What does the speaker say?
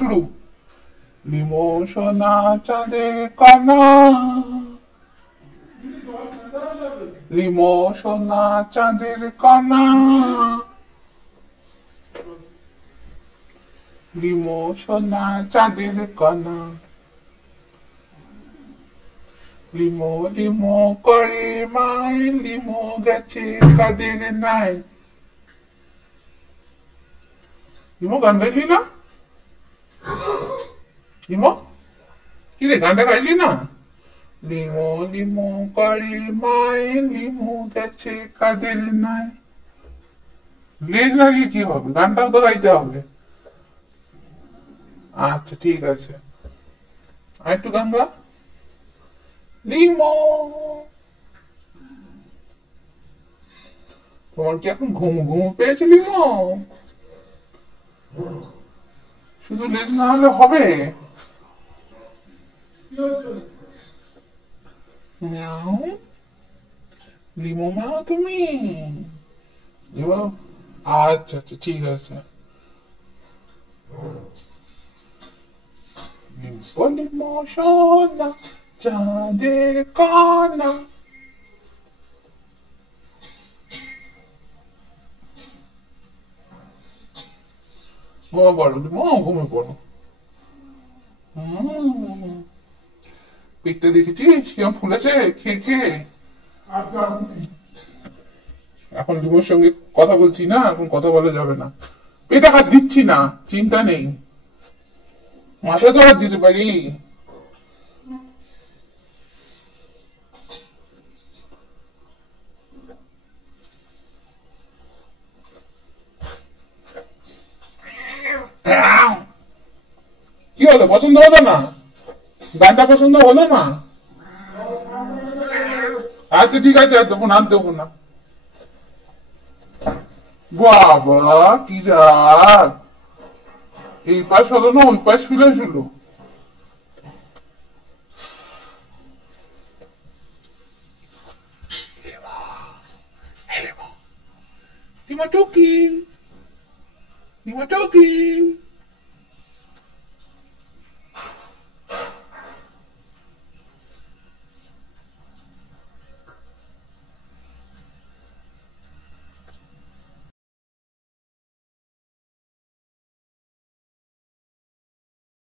শুরু। লিমো সোনা চাঁদের কণা, লিমো সোনা চাঁদের কণা, লিমো সোনা চাঁদের কণা, লিমো লিমো করে মাই, লিমো গেছে কাদের নাই। লিমো গান গাইলি না? লিমো কি রে, গানটা গাইলি না? লিমো লিমো করে মাই, লিমো গেছে কাদের নাই। লেজ লাগিয়ে কি হবে, গানটাও তো গাইতে হবে। আচ্ছা ঠিক আছে, আর একটু গান গা। লিমো, তোমার কি এখন ঘুম ঘুম পেয়েছে লিমো? শুধু লেজ না হলে হবে? মিয়াও, লিমো মা তুমি? লিমো, আচ্ছা আচ্ছা ঠিক আছে। লিমো লিমো সোনা চাঁদের কণা। ঘুমে পড়ো লিমো, ঘুমে পড়ো। হুম, পেটটা দেখেছিস কেমন ফুলেছে খেয়ে খেয়ে? এখন লিমোর সঙ্গে কথা বলছি না, এখন কথা বলা যাবে না। পেটে হাত দিচ্ছি না, চিন্তা নেই, মাথায় তো হাত দিতে পারি। কি হলো, পছন্দ হলো না? গানটা পছন্দ হলো না? আচ্ছা ঠিক আছে, আর দেবো না, আর দেবো না। বাবা কি রাগ, এই পাশ হলো না, ওই পাশ ফিলে ছিল। লিমো টুকি, লিমো টুকি।